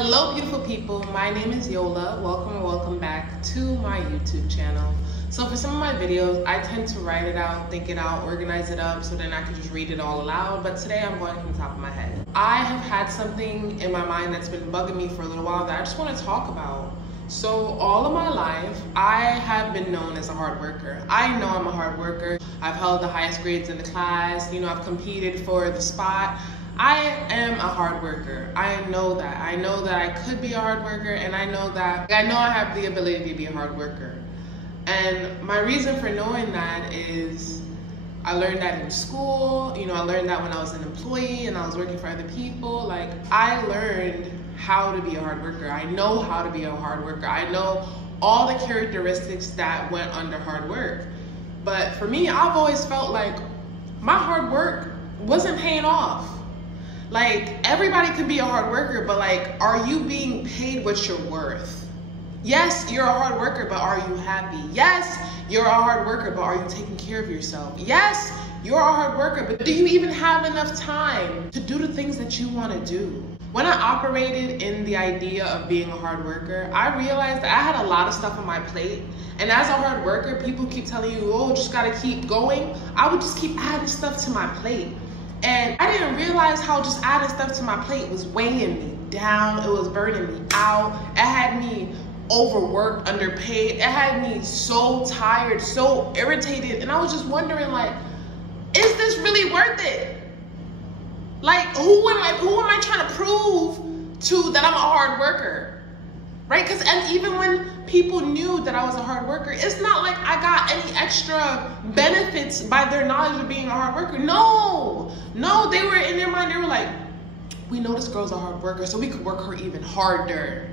Hello beautiful people, my name is Yola. Welcome and welcome back to my YouTube channel. So for some of my videos, I tend to write it out, think it out, organize it up so then I can just read it all aloud. But today I'm going from the top of my head. I have had something in my mind that's been bugging me for a little while that I just want to talk about. So all of my life, I have been known as a hard worker. I know I'm a hard worker. I've held the highest grades in the class. You know, I've competed for the spot. I am a hard worker. I know that. I know that I could be a hard worker, and I know I have the ability to be a hard worker. And my reason for knowing that is I learned that in school. You know, I learned that when I was an employee and I was working for other people. Like, I learned how to be a hard worker. I know how to be a hard worker. I know all the characteristics that went under hard work. But for me, I've always felt like my hard work wasn't paying off. Like, everybody can be a hard worker, but like, are you being paid what you're worth? Yes, you're a hard worker, but are you happy? Yes, you're a hard worker, but are you taking care of yourself? Yes, you're a hard worker, but do you even have enough time to do the things that you want to do? When I operated in the idea of being a hard worker, I realized that I had a lot of stuff on my plate. And as a hard worker, people keep telling you, oh, just gotta keep going. I would just keep adding stuff to my plate. And I didn't realize how just adding stuff to my plate was weighing me down. It was burning me out. It had me overworked, underpaid. It had me so tired, so irritated. And I was just wondering, like, is this really worth it? Like, who am I trying to prove to that I'm a hard worker? Right? And even when people knew that I was a hard worker, it's not like I got any extra benefits by their knowledge of being a hard worker. No, they were in their mind, they were like, we know this girl's a hard worker, so we could work her even harder.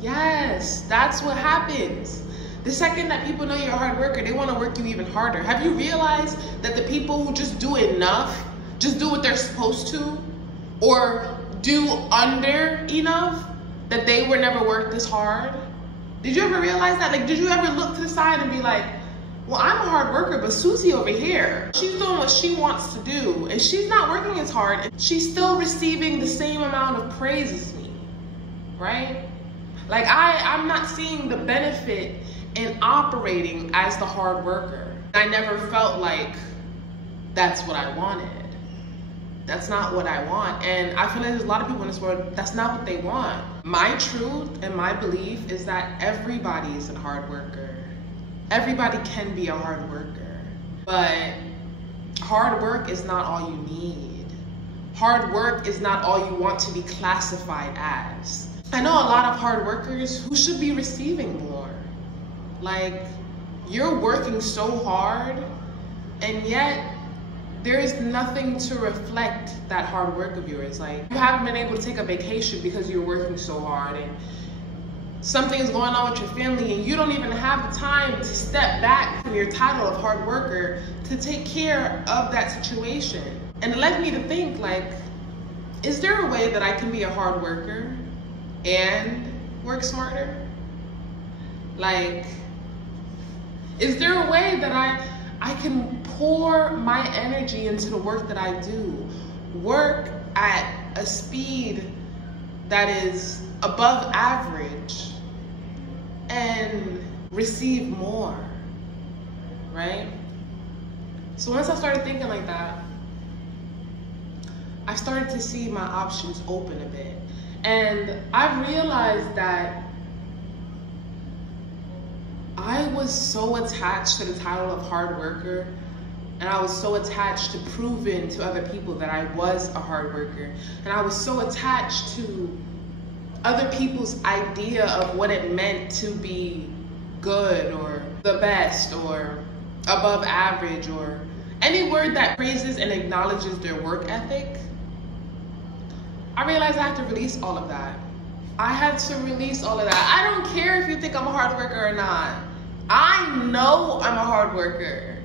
Yes, that's what happens. The second that people know you're a hard worker, they want to work you even harder. Have you realized that the people who just do enough, just do what they're supposed to, or do under enough, that they were never worked this hard? Did you ever realize that? Like, did you ever look to the side and be like, well, I'm a hard worker, but Susie over here, she's doing what she wants to do, and she's not working as hard, and she's still receiving the same amount of praise as me, right? Like, I'm not seeing the benefit in operating as the hard worker. I never felt like that's what I wanted. That's not what I want. And I feel like there's a lot of people in this world, that's not what they want. My truth and my belief is that everybody is a hard worker. Everybody can be a hard worker. But hard work is not all you need. Hard work is not all you want to be classified as. I know a lot of hard workers who should be receiving more. Like, you're working so hard, and yet there is nothing to reflect that hard work of yours. Like, you haven't been able to take a vacation because you're working so hard, and something is going on with your family, and you don't even have the time to step back from your title of hard worker to take care of that situation. And it led me to think, like, is there a way that I can be a hard worker and work smarter? Like, is there a way that I can pour my energy into the work that I do, work at a speed that is above average, and receive more, right? So once I started thinking like that, I started to see my options open a bit. And I realized that I was so attached to the title of hard worker, and I was so attached to proving to other people that I was a hard worker. And I was so attached to other people's idea of what it meant to be good, or the best, or above average, or any word that praises and acknowledges their work ethic. I realized I had to release all of that. I had to release all of that. I don't care if you think I'm a hard worker or not. I know I'm a hard worker.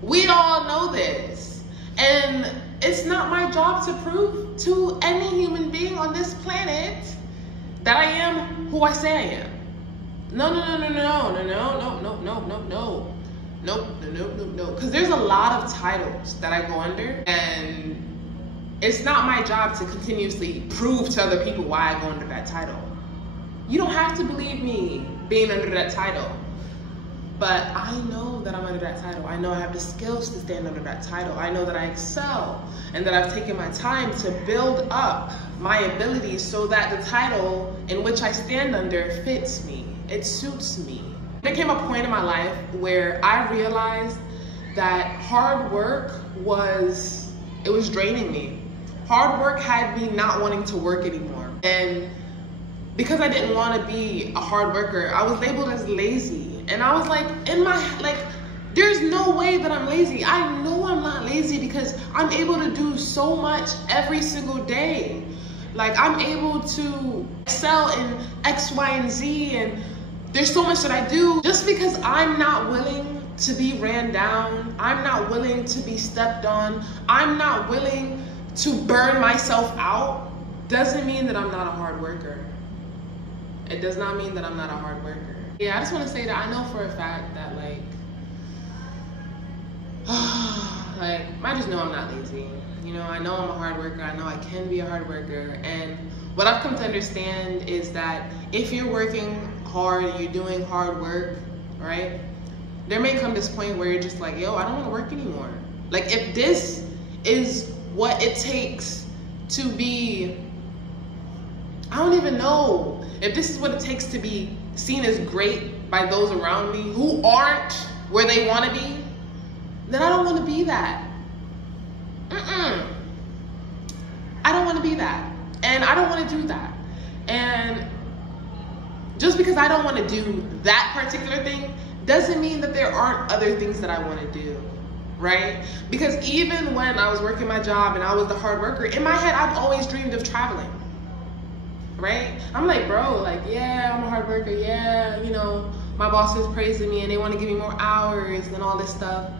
We all know this. And it's not my job to prove to any human being on this planet that I am who I say I am. No. Because there's a lot of titles that I go under, and it's not my job to continuously prove to other people why I go under that title. You don't have to believe me being under that title. But I know that I'm under that title. I know I have the skills to stand under that title. I know that I excel and that I've taken my time to build up my abilities so that the title in which I stand under fits me. It suits me. There came a point in my life where I realized that hard work was draining me. Hard work had me not wanting to work anymore. And because I didn't want to be a hard worker, I was labeled as lazy. And I was like, there's no way that I'm lazy. I know I'm not lazy because I'm able to do so much every single day. Like, I'm able to excel in X, Y, and Z, and there's so much that I do. Just because I'm not willing to be ran down, I'm not willing to be stepped on, I'm not willing to burn myself out, doesn't mean that I'm not a hard worker. It does not mean that I'm not a hard worker. Yeah, I just want to say that I know for a fact that I just know I'm not lazy. You know, I know I'm a hard worker. I know I can be a hard worker. And what I've come to understand is that if you're working hard and you're doing hard work, right? There may come this point where you're just like, yo, I don't want to work anymore. Like, if this is what it takes to be, I don't even know, if this is what it takes to be seen as great by those around me who aren't where they want to be, then I don't want to be that. I don't want to be that. And I don't want to do that. And just because I don't want to do that particular thing doesn't mean that there aren't other things that I want to do, right? Because even when I was working my job and I was the hard worker, in my head, I've always dreamed of traveling. Right? I'm like, bro, like, yeah, I'm a hard worker. Yeah, you know, my boss is praising me and they want to give me more hours and all this stuff.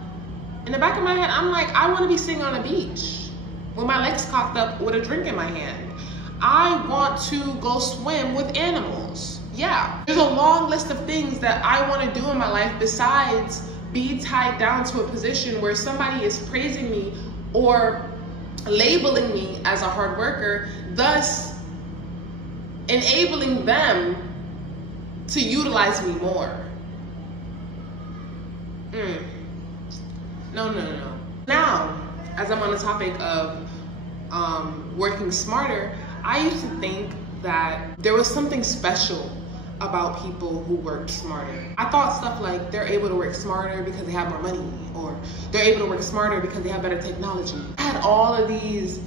In the back of my head, I'm like, I want to be sitting on a beach with my legs cocked up with a drink in my hand. I want to go swim with animals. Yeah, there's a long list of things that I want to do in my life besides be tied down to a position where somebody is praising me or labeling me as a hard worker, thus enabling them to utilize me more. No. Now, as I'm on the topic of working smarter, I used to think that there was something special about people who worked smarter. I thought stuff like they're able to work smarter because they have more money, or they're able to work smarter because they have better technology. I had all of these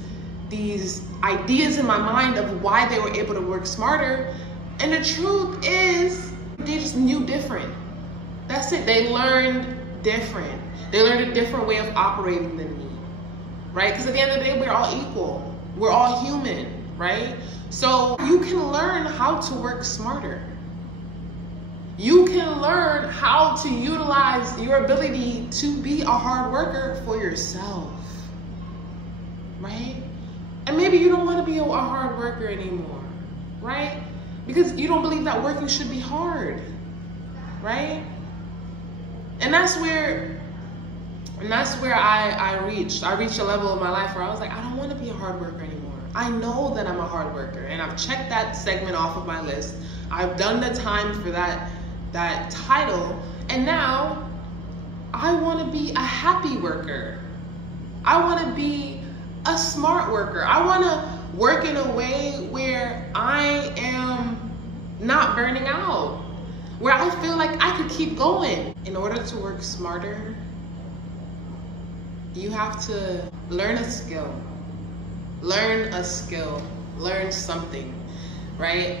ideas in my mind of why they were able to work smarter, and the truth is they just knew different. That's it. They learned different. They learned a different way of operating than me, right? Because at the end of the day, we're all equal. We're all human, right? So you can learn how to work smarter. You can learn how to utilize your ability to be a hard worker for yourself, right? And maybe you don't want to be a hard worker anymore, right? Because you don't believe that working should be hard, right? And that's where I reached a level of my life where I was like, I don't want to be a hard worker anymore. I know that I'm a hard worker, and I've checked that segment off of my list. I've done the time for that title, and now I want to be a happy worker. I want to be a smart worker. I want to work in a way where I am not burning out, where I feel like I could keep going. In order to work smarter, you have to learn a skill. Learn something, right?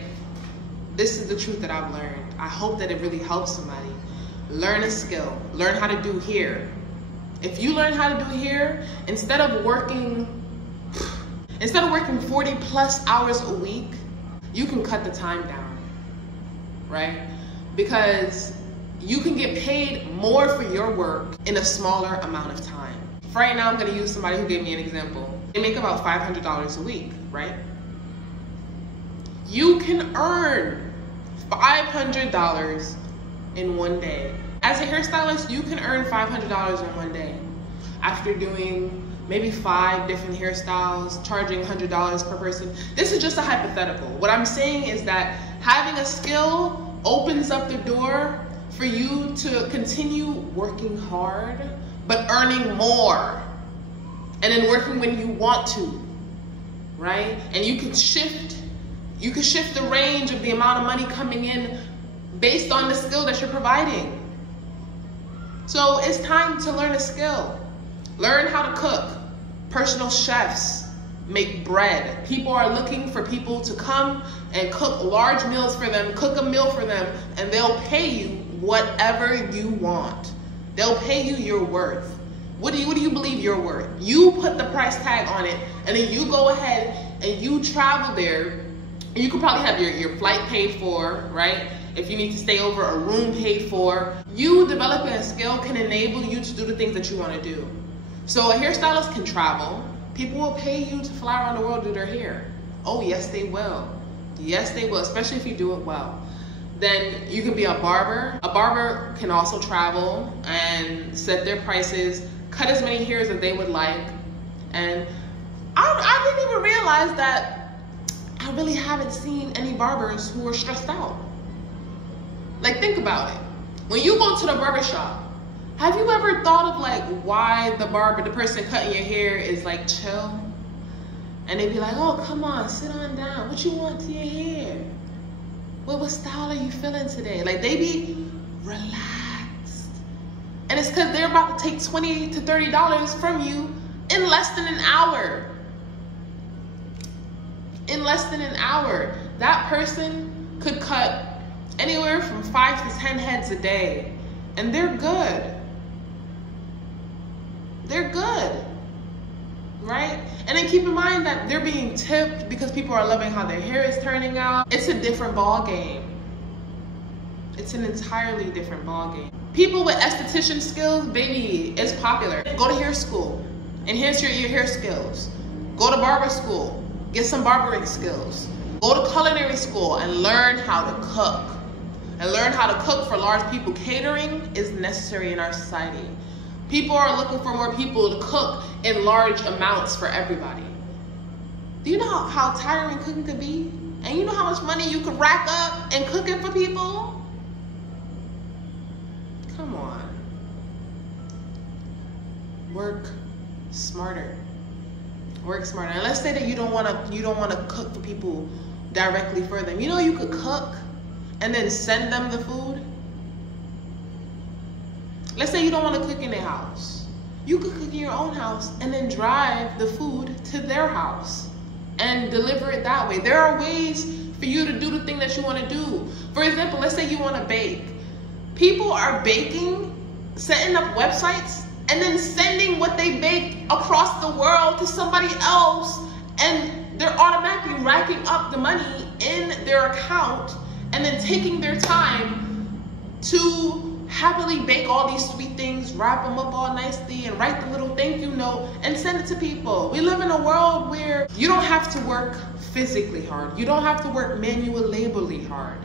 This is the truth that I've learned. I hope that it really helps somebody. Learn a skill. Learn how to do here. If you learn how to do here, instead of working 40 plus hours a week, you can cut the time down, right? Because you can get paid more for your work in a smaller amount of time. Right now, I'm gonna use somebody who gave me an example. They make about $500 a week, right? You can earn $500 in one day. As a hairstylist, you can earn $500 in one day after doing maybe 5 different hairstyles, charging $100 per person. This is just a hypothetical. What I'm saying is that having a skill opens up the door for you to continue working hard, but earning more. And then working when you want to, right? And you can shift the range of the amount of money coming in based on the skill that you're providing. So it's time to learn a skill. Learn how to cook. Personal chefs make bread. People are looking for people to come and cook large meals for them, cook a meal for them, and they'll pay you whatever you want. They'll pay you your worth. What do you believe you're worth? You put the price tag on it, and then you go ahead and you travel there. And you could probably have your flight paid for, right? If you need to stay over, a room paid for. You developing a skill can enable you to do the things that you want to do. So a hairstylist can travel. People will pay you to fly around the world to do their hair. Oh, yes, they will. Yes, they will, especially if you do it well. Then you can be a barber. A barber can also travel and set their prices, cut as many hairs as they would like. And I didn't even realize that I really haven't seen any barbers who are stressed out. Like, think about it. When you go to the barber shop, have you ever thought of like why the person cutting your hair is like chill? And they be like, oh, come on, sit on down. What you want to your hair? What style are you feeling today? Like, they be relaxed. And it's because they're about to take $20 to $30 from you in less than an hour. In less than an hour. That person could cut anywhere from 5 to 10 heads a day. And they're good. They're good. Right? And then keep in mind that they're being tipped because people are loving how their hair is turning out. It's a different ball game. It's an entirely different ball game. People with esthetician skills, baby, it's popular. Go to hair school, enhance your hair skills. Go to barber school, get some barbering skills. Go to culinary school and learn how to cook. And learn how to cook for large people. Catering is necessary in our society. People are looking for more people to cook in large amounts for everybody. Do you know how tiring cooking could be? And you know how much money you could rack up and cook it for people? Come on. Work smarter. Work smarter. And let's say that you don't want to cook for people directly for them. You know you could cook and then send them the food. Let's say you don't want to cook in their house. You could cook in your own house and then drive the food to their house and deliver it that way. There are ways for you to do the thing that you want to do. For example, let's say you want to bake. People are baking, setting up websites, and then sending what they baked across the world to somebody else, and they're automatically racking up the money in their account and then taking their time to happily bake all these sweet things, wrap them up all nicely, and write the little thank you note and send it to people. We live in a world where you don't have to work physically hard. You don't have to work manual laborly hard,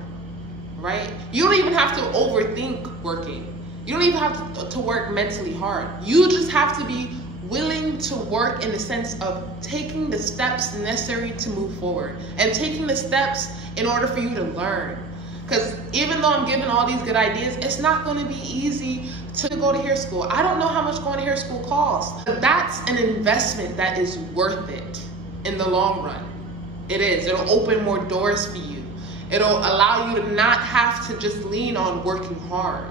right? You don't even have to overthink working. You don't even have to work mentally hard. You just have to be willing to work in the sense of taking the steps necessary to move forward and taking the steps in order for you to learn. Because even though I'm giving all these good ideas, it's not going to be easy to go to hair school. I don't know how much going to hair school costs, but that's an investment that is worth it in the long run. It is. It'll open more doors for you. It'll allow you to not have to just lean on working hard.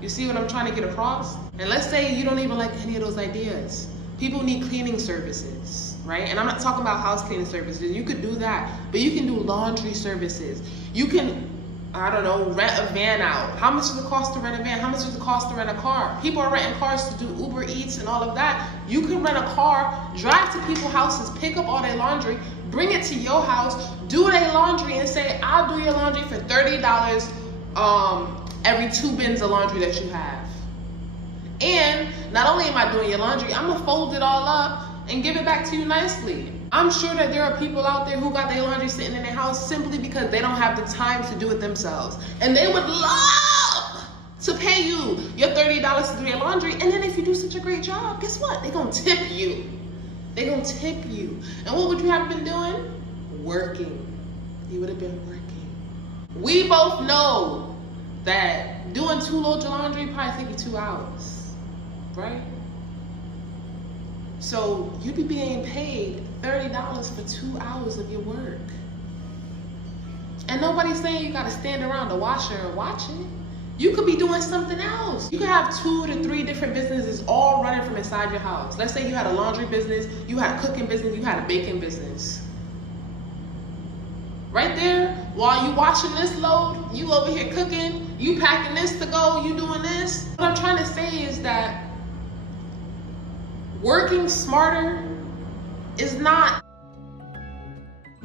You see what I'm trying to get across? And let's say you don't even like any of those ideas. People need cleaning services, right? And I'm not talking about house cleaning services. You could do that, but you can do laundry services. You can, I don't know, rent a van out. How much does it cost to rent a van? How much does it cost to rent a car? People are renting cars to do Uber Eats and all of that. You can rent a car, drive to people's houses, pick up all their laundry, bring it to your house, do their laundry, and say, I'll do your laundry for $30 every 2 bins of laundry that you have. And not only am I doing your laundry, I'm gonna fold it all up and give it back to you nicely. I'm sure that there are people out there who got their laundry sitting in their house simply because they don't have the time to do it themselves. And they would love to pay you your $30 to do your laundry. And then if you do such a great job, guess what? They're gonna tip you. They're gonna tip you. And what would you have been doing? Working. You would have been working. We both know that doing 2 loads of laundry probably take you 2 hours, right? So you'd be being paid $30 for 2 hours of your work. And nobody's saying you gotta stand around the washer and watch it. You could be doing something else. You could have 2 to 3 different businesses all running from inside your house. Let's say you had a laundry business, you had a cooking business, you had a baking business. Right there, while you washing this load, you over here cooking, you packing this to go, you doing this. What I'm trying to say is that working smarter is not,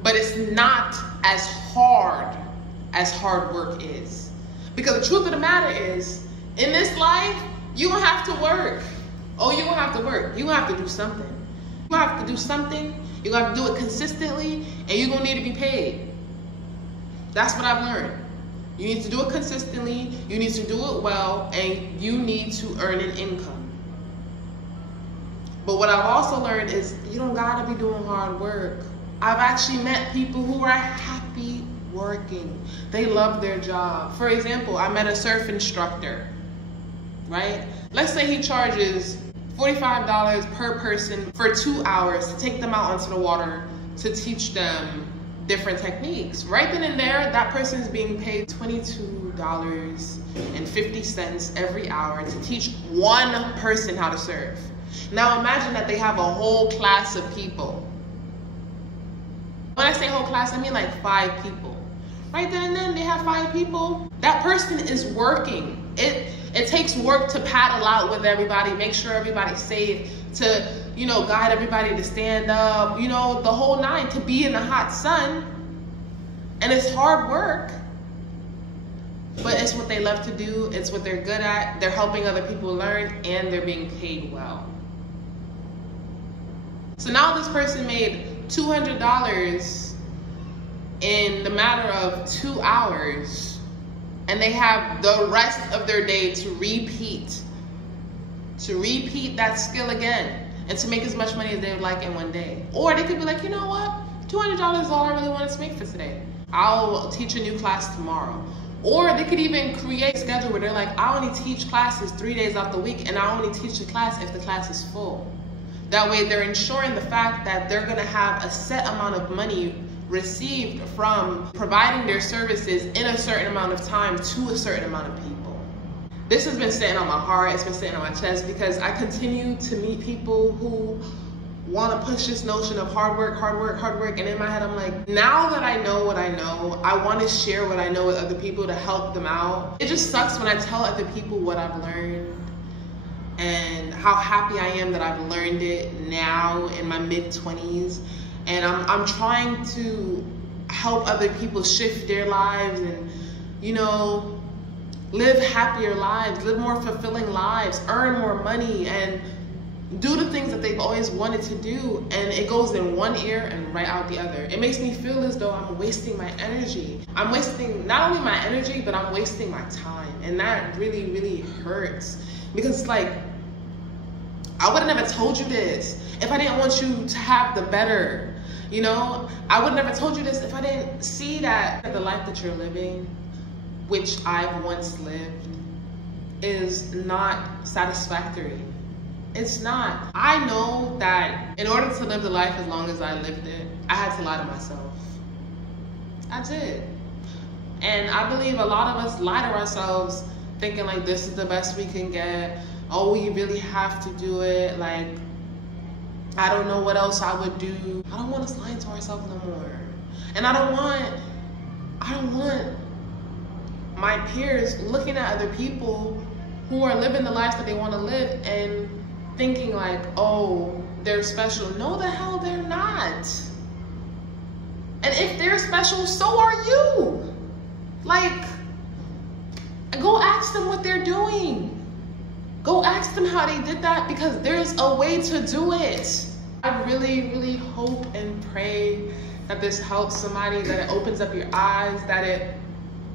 but it's not as hard work is. Because the truth of the matter is, in this life, you don't have to work. Oh, you don't have to work. You have to do something. You have to do something. You're gonna have to do it consistently, and you're gonna need to be paid. That's what I've learned. You need to do it consistently, you need to do it well, and you need to earn an income. But what I've also learned is you don't gotta be doing hard work. I've actually met people who are happy working. They love their job. For example, I met a surf instructor, right? Let's say he charges $45 per person for 2 hours to take them out onto the water to teach them different techniques. Right then and there, that person is being paid $22.50 every hour to teach one person how to surf. Now imagine that they have a whole class of people. When I say whole class, I mean like 5 people. Right then and then, they have 5 people. That person is working. It takes work to paddle out with everybody, make sure everybody's safe, to, you know, guide everybody to stand up, you know, the whole 9, to be in the hot sun. And it's hard work, but it's what they love to do. It's what they're good at. They're helping other people learn, and they're being paid well. So now this person made $200 in the matter of 2 hours, and they have the rest of their day to repeat that skill again, and to make as much money as they would like in one day. Or they could be like, you know what? $200 is all I really wanted to make for today. I'll teach a new class tomorrow. Or they could even create a schedule where they're like, I only teach classes 3 days out the week, and I only teach the class if the class is full. That way they're ensuring the fact that they're gonna have a set amount of money received from providing their services in a certain amount of time to a certain amount of people. This has been sitting on my heart, it's been sitting on my chest, because I continue to meet people who want to push this notion of hard work, and in my head I'm like, now that I know what I know, I want to share what I know with other people to help them out. It just sucks when I tell other people what I've learned and how happy I am that I've learned it now in my mid-20s, and I'm trying to help other people shift their lives and, you know, live happier lives, live more fulfilling lives, earn more money, and do the things that they've always wanted to do, and it goes in one ear and right out the other. It makes me feel as though I'm wasting my energy. I'm wasting not only my energy, but I'm wasting my time, and that really, really hurts, because it's like, I would have never told you this if I didn't want you to have the better, you know? I would have never told you this if I didn't see that the life that you're living, which I've once lived, is not satisfactory. It's not. I know that in order to live the life as long as I lived it, I had to lie to myself. I did. And I believe a lot of us lie to ourselves thinking like, this is the best we can get. Oh, you really have to do it. Like, I don't know what else I would do. I don't want us lying to ourselves no more. And I don't want my peers looking at other people who are living the life that they want to live and thinking like, oh, they're special. No, the hell they're not. And if they're special, so are you. Like, go ask them what they're doing. Go ask them how they did that, because there's a way to do it. I really, really hope and pray that this helps somebody, that it opens up your eyes, that it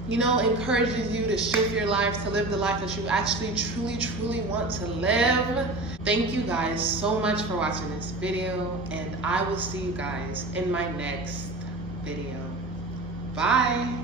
you know, encourages you to shift your life, to live the life that you actually truly want to live. Thank you guys so much for watching this video, and I will see you guys in my next video. Bye.